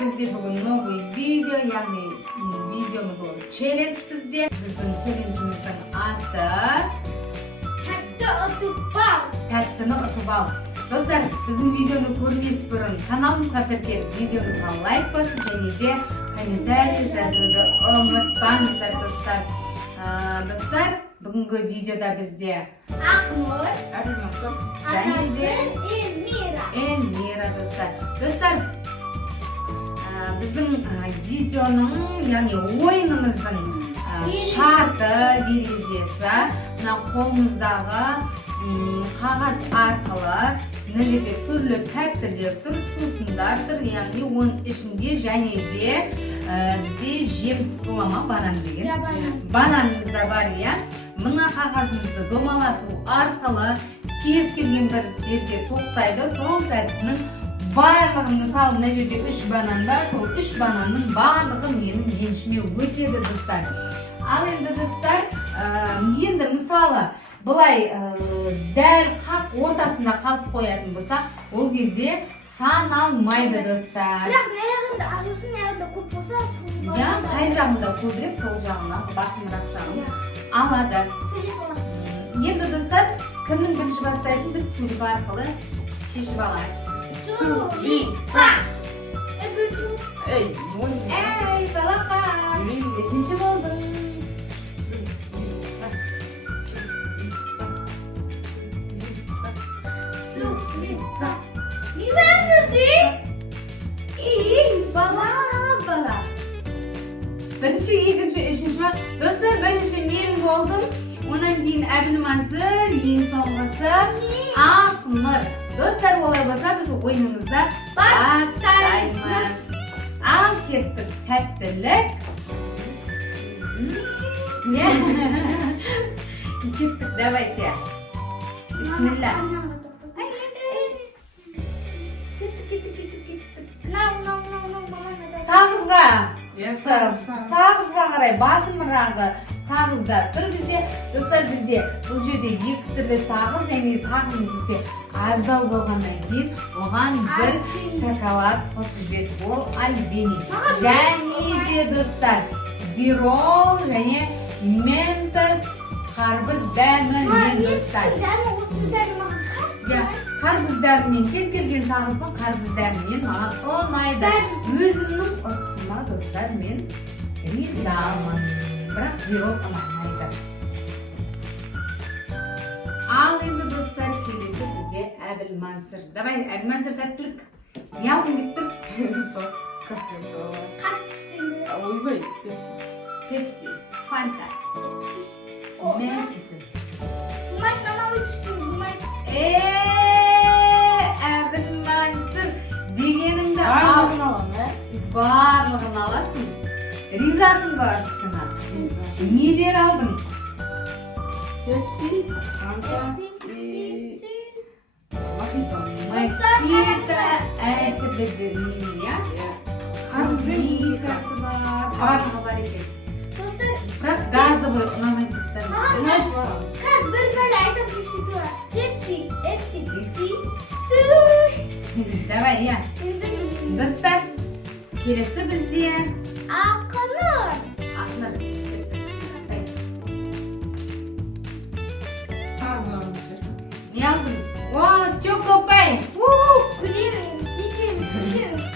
bizde bugün новый видео, yani videomuz o challenge bizde. Bizim challenge'imizin adı Tattını atıp al. Dostlar, bizim videonu көрмес бұрын kanalımızға тіркеліп, videomuzға лайк басып, және де комментарий жазуды ұмытпаңыздар, достар. Достар, бүгінгі видеода бізде Ақнұр, және де Эльмира. Эльмира, достар. Достар, біздің видеоның, яғни ойынымыздың шарты, ережесі, мына қолымыздағы қағаз арқылы мына жерде түрлі тәттілер тұр, сусындар тұр, яғни оның ішінде және де бізде жеміс бола ма, банан деген. Бананымыз да бар, иә. Мына қағазымызды домалату арқылы кез келген бір жерге тоқтайды. Сол тәттінің барлығын, мысалы мына жерде 3 банан бар, сол 3 бананның барлығы менің еншіме өтеді, достар. Ал енді достар, енді мысалы бұлай дәл қақ ортасында қалып қоятын болса, ол кезде сан алмайды, достар. Бірақ не жағында азырсын, не жағында көп болса, Я, қай жағында көбірек, сол жағына, басымырақ жағын алады. Енді достар, кімнің бірінші бастайтын біз Тулипа арқылы шешіп алайық. Тулипа! Эй, балақан! Үшінші болдың. Не vermedi? Bala. Бірінші, екінші, үшінші бар. Достар, бірінші мен болдым. Онан кейін Әбілмансыр, ең соңғысы Ақнұр. Достар, олай болса біз ойынымызда бастаймыз. Ал кеттік, сәттілік. Кеттік, давайте. Бисмилля. Сағызға қарай басымырағы сағызда тұр бізде. Достар, бізде бұл жерде екі түрлі сағыз, және сағыз бізде аздау болғаннан кейін оған бір шоколад қосып жібердік, ол альбени. Және де достар, дирол және ментос қарбыз дәмімен, достар. Қарбыз дәрімен, кез келген сағыздың қарбыз дәрімен маған ұнайды. Өзімнің ұтысыма, достар, мен ризамын. Бірақ дирол ұнамайды. Ал енді, достар, келесі бізде Әбілмансыр. Давай, Әбілмансыр, сәттілік. Не алдың беттір? Ойбай, Пепси, Фанта, Мэгги. Әбілмансыр дегеніңді ал. Барлығын аласың. Ризасың бар кісіна. Нелер алдың? Пепси, Фанта и мохито. Мохито әртүрлі немен, қарбикасы бар, барлығы бар екен. Бірақ газовый ұнамайды, достар. Каз бір бәлі айтып жүрсетуі. Пепси. Давай, я. Достар, келесі бізде Ақнұр. Ақнұр. Не алдың? О, чокопай. Білемін, секеміз, үшеміз,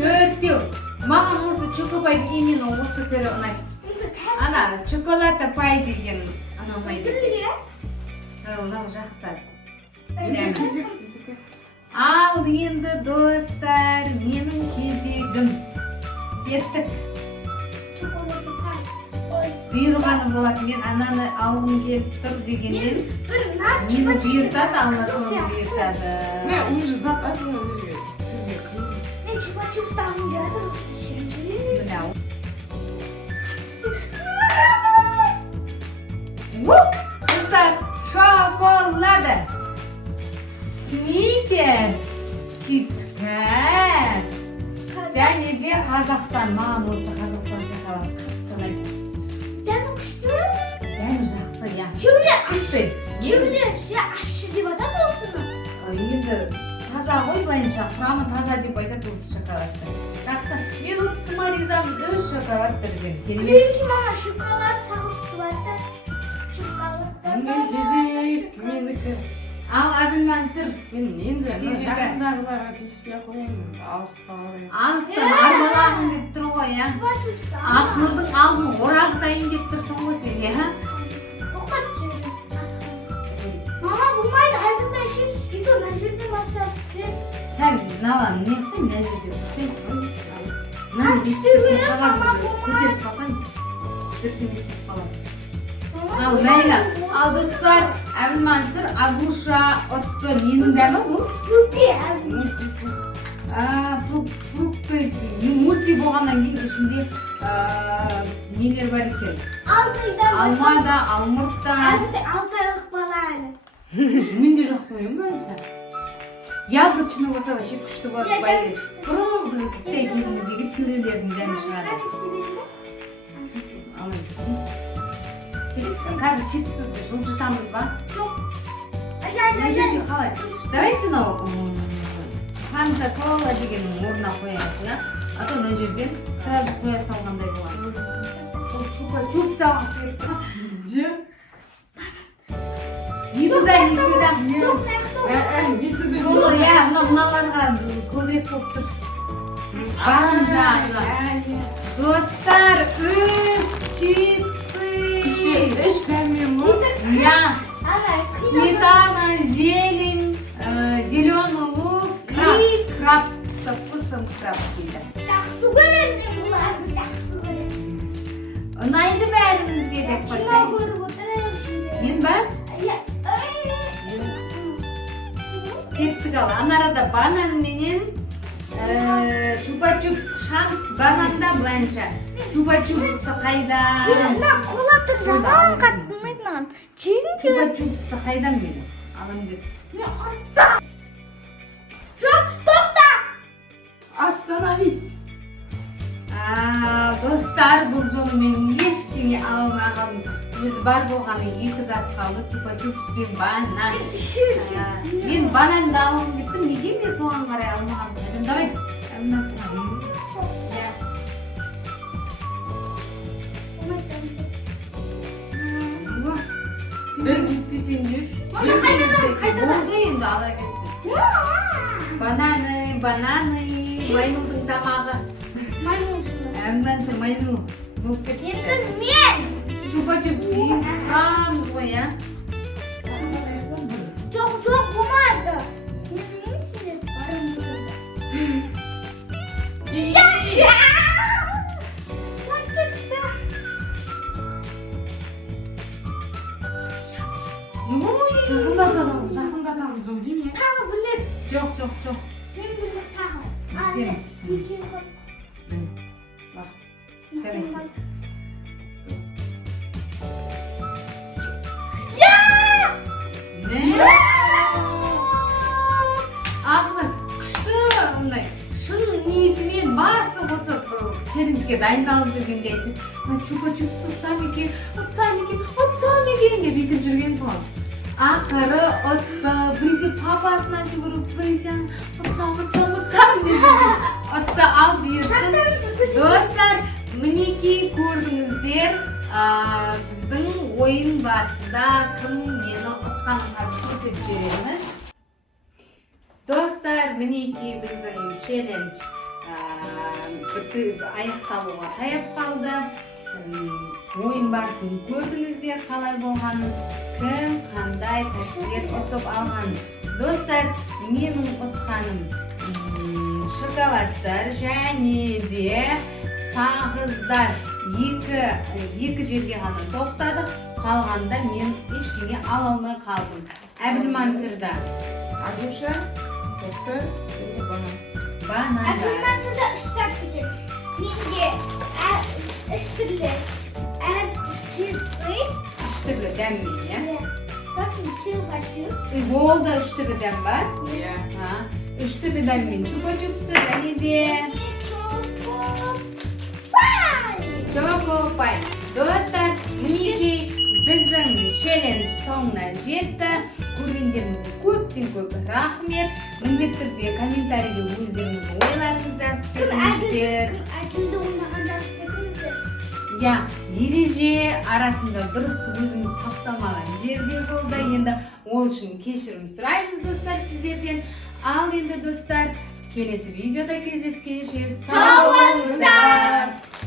Төртеу. Маған осы чокопай именно осы түрі ұнайды. Ана, чоколата пай деген ұнамайды. Ол жақсы. Ал енді, достар, менің кезегім. Кеттік. Бұйырғаны болады, мен ананы алғым келіп тұр дегеннен мені бұйыртады, алла соны бұйыртады. Не, уже зат асылы жерге түсірге қиын. Мен чупа-чупс тағым келеді. Достар, шоколады. Сникерс, Киткат. Және де Қазақстан. Маған осы Қазақстан шоколады қатты ұнайды. Дәмі күшті. Дәмі жақсы, я. Кеуле күшті. Кеуле ащы деп атады негізі таза ғой, былайынша құрамы таза деп айтады осы шоколадты. Жақсы, мен отысыма ризамын, 3 шоколад берген. Керемет. Çünkü mama şokolat sakızı var da. Onдай кезек менікі. Ал Әбілмансыр, Мен енді Сен жерде. жақындағыларға тиіспей ақ қояйын. Алысқа қарай. алыстан арбалағың деп тұр ғой, я. Ақнұрдың алдын орағытайын деп тұрсың ғой сен, я. Mama bu mayda arkadaşı itu nazarda başlamıştı. Сәл мыналан не қылсаң, мына жерде тұрсаң. Ақ үстелге мама көтеріп қалсаң, дұрыс емес деп қалады. Ал Ләйла, ал достар, Әбілмансыр, Агуша, отты ненің дәмі бұл? Rupi. Фрукты, мульти болғаннан кейін ішінде нелер бар екен. Altıydan Алма да, алмұрт та. Altı aylık bala öyle. Мен де жақсы ойым бойынша. Яблочный болса вообще күшті болады, байлы. Бұрын біз кішкентай кезіміздегі пюрелердің дәмі шығады. Ben istedim. Алмай тұрсын. Қазір чипсы жылжытамыз ба? Çok. Мына жерде қалай? Давайте мынау Фанта Кола дегеннің орнына қояйық, иә? А то мына жерден сразу қоя салғандай болады. Бұл чупа-чуп салғысы керек па? Же? Не туда, не сюда. Çok nektar. Кетуде. Бұл, иә, мыналарға көбірек болып тұр. Басындағы. Достар, 3 чипсы. Үш дәме ма? Я, Ana. сметана, зелень, зеленый лук и краб. Со вкусом краб дейді. Tak su görelim bunlar. Tak su görelim. Ұнайды бәрімізге деп Kime қойсай. görüp oturuyorum şimdi. Мен бар? Ya. Кеттік ал. Ана арада банан менен чупа-чупс шанс бананда былайынша. Чупа-чупсты қайдан? Lan kola Şurada zaman alayım katmayla. Çünkü. Чупа-чупсты қайдан мен? Алам деп. Ya atta. Çok tokta. Остановись. Достар, бұл жолы мен ештеңе алмаған. Өзі бар болғаны 2 зат қалды. Чупа-чупс пен банан. Мен бананды аламын дептім. Неге мен соған қарай алмаған? Давай. Сен жетпесең не үшін? Болды енді ала берсін. Бананы, маймылдың тамағы. Әбілмансыр маймыл болып кетті. Енді мен. Чупа-чупс дейін тұрамыз ғой, я? Çok bulmadı. Ne bilmişsiniz? Ya! Жақындатамыз ол дейме? Tağı bilir. Жоқ. Ben bilir tağı. Gideceğiz. İlkin bak. Bak. İlkin Evet. bak. Не? Ақылы, күшті ондай шын ниетімен басы осы челленджге дайындалып жүргенде айтты. Чупа-чупсты ұтсам екен деп бүйтіп жүрген болған. Ақыры ұтты, біресе папасына жүгіріп, біресе ұтсам деп жүрген. Ұтты, ал бұйырсын. Достар, мінекей көрдіңіздер, біздің ойын барысында кім нені ұтқанын қазір көрсетіп береміз. Достар, мінекей біздің челлендж аяқталуға таяп қалды. Ойын барысын көрдіңіздер қалай болғанын, кім қандай тәттілер ұтып алғанын. Достар, менің ұтқаным шоколадтар және де сағыздар екі жерге ғана тоқтадық. Қалғанда мен ештеңе ала алмай қалдым. Әбілмансырда Агуша, соқтар, және банан. бананда. Әбілмансырда ұштап кетеді. Менде үш түрлі чипсы. Үш түрлі дәммен, иә? Басым чупа-чупс. Болды, үш түрлі дәм бар. Иә. Үш түрлі дәммен чупа-чупсты және де Чоко-пай. Достар, мінекей біздің челлендж соңына жетті. Көргендеріңізге көп көп рахмет. Міндетті түрде комментарийге өздеріңіздің ойларыңызды жазып кетіңіздер. Тілді ойнаған жазып кетіңіздер. Я, ереже арасында дұрыс өзіміз сақтамаған жерде болды. Енді ол үшін кешірім сұраймыз достар сіздерден. Ал енді достар, келесі видеода кездескенше Сау болыңыздар!